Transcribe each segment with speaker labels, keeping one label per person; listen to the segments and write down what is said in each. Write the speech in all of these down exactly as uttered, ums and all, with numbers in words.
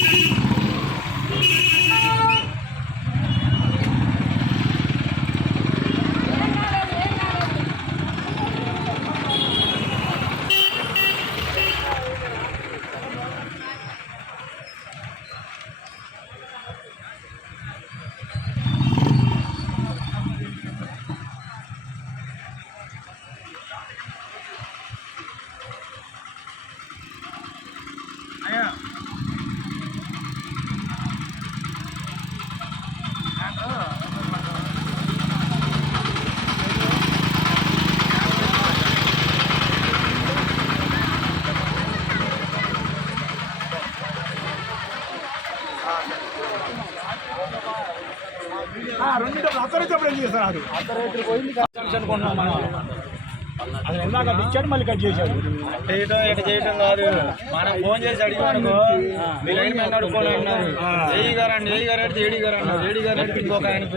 Speaker 1: అసలు ఇందాక ఇచ్చాడు మళ్ళీ కట్ చేశాడు.
Speaker 2: చేయటం ఇటు చేయటం కాదు, మనం ఫోన్ చేసి అడిగాను మీ లైన్ మ్యాన్ అడుక్కోని అన్నారు. ఏఈ గారు అండి, ఏఈ గారు అడితే ఏడీ గారు అన్నారు, ఏడీ గారు అడితే ఇంకొక ఆయన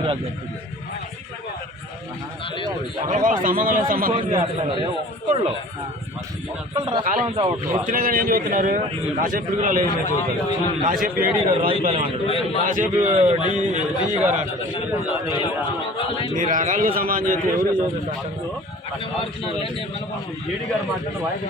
Speaker 2: సంబంధం సంబంధం వచ్చినా కానీ ఏం చదువుతున్నారు. కాసేపు పిడుగులో లేదు మీరు చదువుతారు, కాసేపు ఏడీ గారు రాజుపాలెం అంటారు, కాసేపు డి డిఈ గారు అంటారు. మీరు రకాలుగా సమానం చేస్తే ఎవరు చదువుతారు.
Speaker 1: ఏడీ గారు మాట్లాడిన వాయిస్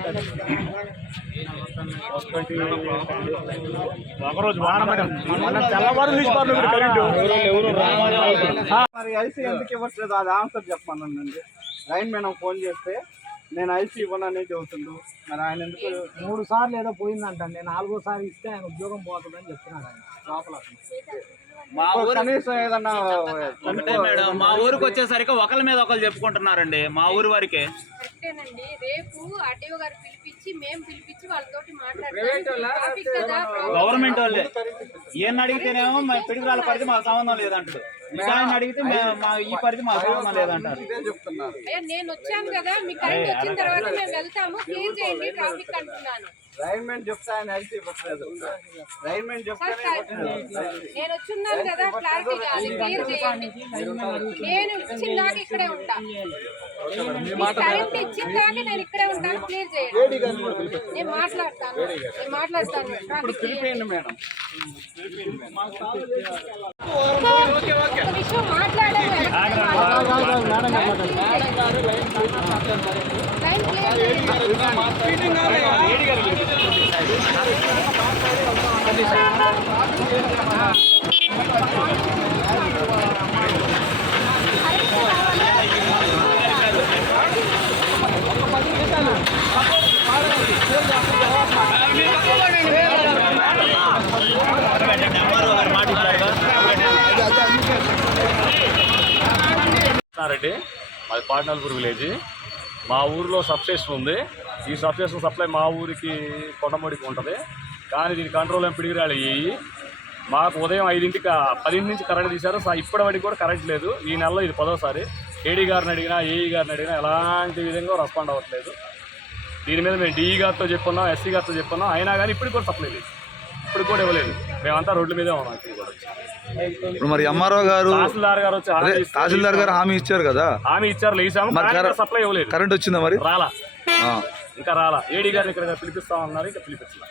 Speaker 1: ఒకరోజు వాన మేడం తెల్లవారు తీసుకోవాలి కరెంటు
Speaker 2: ఎవరు
Speaker 3: మరి ఐసీ ఎందుకు ఇవ్వట్లేదు అది ఆన్సర్ చెప్పమనండి. లైన్ మేడం ఫోన్ చేస్తే నేను ఐసీ ఇవ్వననే చెబుతుండు. మరి ఆయన ఎందుకు
Speaker 1: మూడు సార్లు ఏదో పోయిందంట, నేను నాలుగోసారి ఇస్తే ఆయన ఉద్యోగం పోతుందని చెప్తున్నాడు ఆయన లోపల.
Speaker 2: మా ఊరు
Speaker 3: కనీసం ఏదన్నా
Speaker 2: మేడం మా ఊరికి వచ్చేసరికి ఒకరి మీద ఒకరు చెప్పుకుంటున్నారండి. మా ఊరి వారికే
Speaker 4: కరెక్టేనండి. రేపు ఆర్టీఓ గారు పిలిపించి మేము పిలిపించి వాళ్ళతోటి మాట్లాడతాం.
Speaker 2: గవర్నమెంట్ వాళ్ళే ఏం అడిగితేనేమో మా పిడుగురాల పరిధి మాకు సంబంధం లేదంటాడు, విషయాన్ని అడిగితే మా ఈ పరిధి మాకు సంబంధం లేదంటారు.
Speaker 4: అయ్యా నేను వచ్చాను కదా, మీ కరెంట్ వచ్చిన తర్వాత మేము వెళ్తాము, క్లియర్ చేయండి ట్రాఫిక్ అంటున్నాను.
Speaker 3: రైల్మెంట్ చెప్తా ఆయన ఐసీ ఇవ్వట్లేదు. రైల్మెంట్ చెప్తా
Speaker 4: నేను వచ్చున్నాను కదా, క్లారిటీ కాదు, క్లియర్ చేయండి. నేను ఇచ్చిన దాకా ఇక్కడే ఉంటా, కరెంట్ ఇచ్చిన దాకా నేను ఇక్కడే ఉంటాను, క్లియర్ చేయండి. నేను మాట్లాడతాను నేను మాట్లాడతాను
Speaker 3: మేడం
Speaker 4: విషయం మాట్లాడాము.
Speaker 5: రెడ్డి మాది పాటనల్పూర్ విలేజ్. మా ఊరిలో సబ్స్టేషన్ ఉంది. ఈ సబ్స్టేషన్ సప్లై మా ఊరికి కొండమూడికి ఉంటుంది, కానీ దీని కంట్రోల్ ఏం పిడిగిరాళ్ళు అయ్యి మాకు ఉదయం ఐదింటికి పదింటి నుంచి కరెంట్ తీశారు. ఇప్పటివరకు కూడా కరెంట్ లేదు. ఈ నెలలో ఇది పదోసారి. ఏడీ గారిని అడిగినా ఏఈ గారిని అడిగినా ఎలాంటి విధంగా రెస్పాండ్ అవ్వట్లేదు. దీని మీద మేము డిఈ గారితో చెప్పుకున్నాం, ఎస్సీ గారితో చెప్పుకున్నాం, అయినా కానీ ఇప్పటికి కూడా సప్లై లేదు, ఇప్పుడు కూడా ఇవ్వలేదు. మేమంతా రోడ్ల మీదే ఉన్నాం.
Speaker 6: ఇప్పుడు మరి ఎంఆర్ఓ గారు
Speaker 5: తహసీల్దార్ గారు వచ్చి
Speaker 6: తహసీల్దార్ గారు హామీ ఇచ్చారు కదా,
Speaker 5: హామీ ఇచ్చారు, లేసాము, సప్లై ఇవ్వలేదు.
Speaker 6: కరెంట్ వచ్చిందా మరి?
Speaker 5: రాలా, ఇంకా రాలా. ఏడీ గారిని ఇక్కడ పిలిపిస్తామన్నారు, ఇంకా పిలిపించాలి.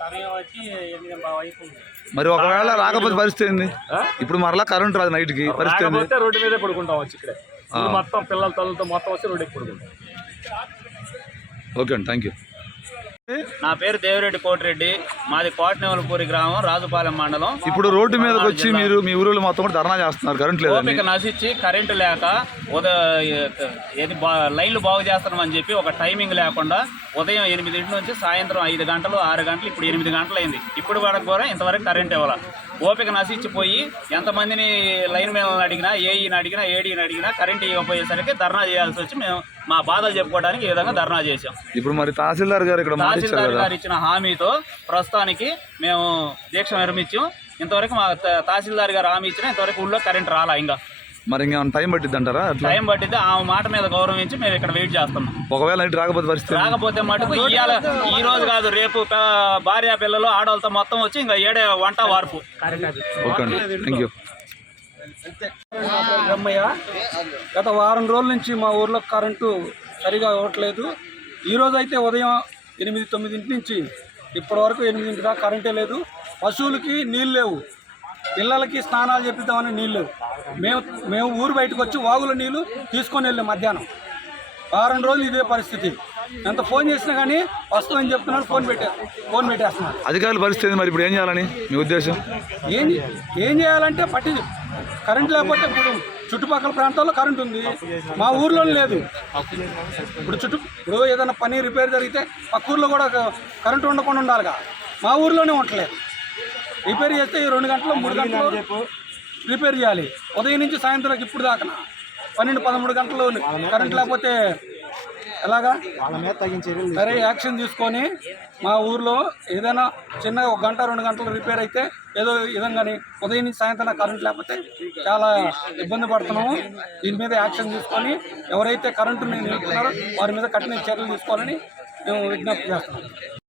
Speaker 6: మరి ఒకవేళ రాకపోతే పరిస్థితి ఏంది? ఇప్పుడు మరలా కరెంట్ రాదు నైట్ కి, పరిస్థితి
Speaker 5: రోడ్డు మీదే పడుకుంటాం వచ్చి ఇక్కడే మొత్తం పిల్లల తల్లులతో మొత్తం వచ్చి రోడ్డుకి పడుకుంటాం.
Speaker 6: ఓకే అండి, థ్యాంక్ యూ.
Speaker 2: నా పేరు దేవిరెడ్డి కోటిరెడ్డి, మాది కోటనేవలపూరి గ్రామం, రాజుపాలెం మండలం.
Speaker 6: ఇప్పుడు రోడ్డు మీదకి వచ్చి మీరు మీ ఊరిలో మొత్తం కూడా ధర్నా చేస్తున్నారు, కరెంట్ లేదు,
Speaker 2: ఓపిక నశించి కరెంటు లేక ఉదయం లైన్లు బాగు చేస్తున్నామని చెప్పి ఒక టైమింగ్ లేకుండా ఉదయం ఎనిమిదింటి నుంచి సాయంత్రం ఐదు గంటలు ఆరు గంటలు ఇప్పుడు ఎనిమిది గంటలు అయింది, ఇప్పుడు వరకు కూడా ఇంతవరకు కరెంట్ ఇవ్వాలి. ఓపిక నశించిపోయి ఎంతమందిని లైన్ మ్యాన్లను అడిగినా, ఏఈని అడిగినా, ఏడీని అడిగినా కరెంట్ ఇవ్వకపోయేసరికి ధర్నా చేయాల్సి వచ్చి మేము మా బాధలు చెప్పుకోవడానికి ఈ విధంగా ధర్నా చేశాం.
Speaker 6: ఇప్పుడు మరి తహసీల్దార్ గారు ఇక్కడ
Speaker 2: తహసీల్దార్ గారు ఇచ్చిన హామీతో ప్రస్తుతానికి మేము దీక్ష విరమించాం. ఇంతవరకు మా తహసీల్దార్ గారు హామీ ఇచ్చినా ఇంతవరకు ఊళ్ళో కరెంట్ రాలా. ఇంకా
Speaker 6: మరి ఇంకేమైనా టైం పట్టిద్ది అంటారా?
Speaker 2: టైం పట్టిద్ది. ఆ మాట మీద గౌరవించి మేము ఇక్కడ వెయిట్ చేస్తున్నాం.
Speaker 6: ఒకవేళ నైట్ రాకపోతే పరిస్థితి
Speaker 2: రాకపోతే మటుకు ఇవాళ ఈ రోజు కాదు, రేపు భార్య పిల్లలు ఆడవాళ్ళతో మొత్తం వచ్చి ఇంకా ఏడే వంట వార్పు.
Speaker 6: ఓకే అండి, థ్యాంక్ యూ.
Speaker 3: బ్రహ్మయ్య, గత వారం రోజుల నుంచి మా ఊర్లో కరెంటు సరిగా ఇవ్వట్లేదు. ఈరోజు అయితే ఉదయం ఎనిమిది తొమ్మిదింటి నుంచి
Speaker 7: ఇప్పటి వరకు ఎనిమిదింటి దాకా కరెంటే లేదు. పశువులకి నీళ్ళు లేవు, పిల్లలకి స్నానాలు చేపిద్దామని నీళ్ళు లేవు. మేము మేము ఊరు బయటకు వచ్చి వాగుల నీళ్ళు తీసుకొని వెళ్ళాం మధ్యాహ్నం. వారం రోజులు ఇదే పరిస్థితి. ఎంత ఫోన్ చేసినా కానీ వస్తుందని చెప్తున్నారు, ఫోన్ పెట్టే ఫోన్ పెట్టేస్తున్నారు.
Speaker 6: అధికారుల పరిస్థితి మరి ఇప్పుడు ఏం చేయాలని మీ ఉద్దేశం?
Speaker 7: ఏం ఏం చేయాలంటే పట్టి కరెంట్ లేకపోతే ఇప్పుడు చుట్టుపక్కల ప్రాంతాల్లో కరెంట్ ఉంది, మా ఊర్లో లేదు. ఇప్పుడు చుట్టూ ఇప్పుడు ఏదైనా పని రిపేర్ జరిగితే పక్క ఊర్లో కూడా కరెంట్ ఉండకుండా ఉండాలిగా, మా ఊర్లోనే ఉండలేదు. రిపేర్ చేస్తే ఈ రెండు గంటలు మూడు గంటలు రిపేర్ చేయాలి. ఉదయం నుంచి సాయంత్రం ఇప్పుడు దాకా పన్నెండు పదమూడు గంటలు కరెంట్ లేకపోతే ఎలాగా? సరే యాక్షన్ తీసుకొని మా ఊర్లో ఏదైనా చిన్న ఒక గంట రెండు గంటలు రిపేర్ అయితే ఏదో విధంగానే ఉదయం నుంచి సాయంత్రం కరెంట్ లేకపోతే చాలా ఇబ్బంది పడుతున్నాము. దీని మీద యాక్షన్ తీసుకొని ఎవరైతే కరెంటుని నిలుపుతున్నారో వారి మీద కఠిన చర్యలు తీసుకోవాలని మేము విజ్ఞప్తి చేస్తున్నాం.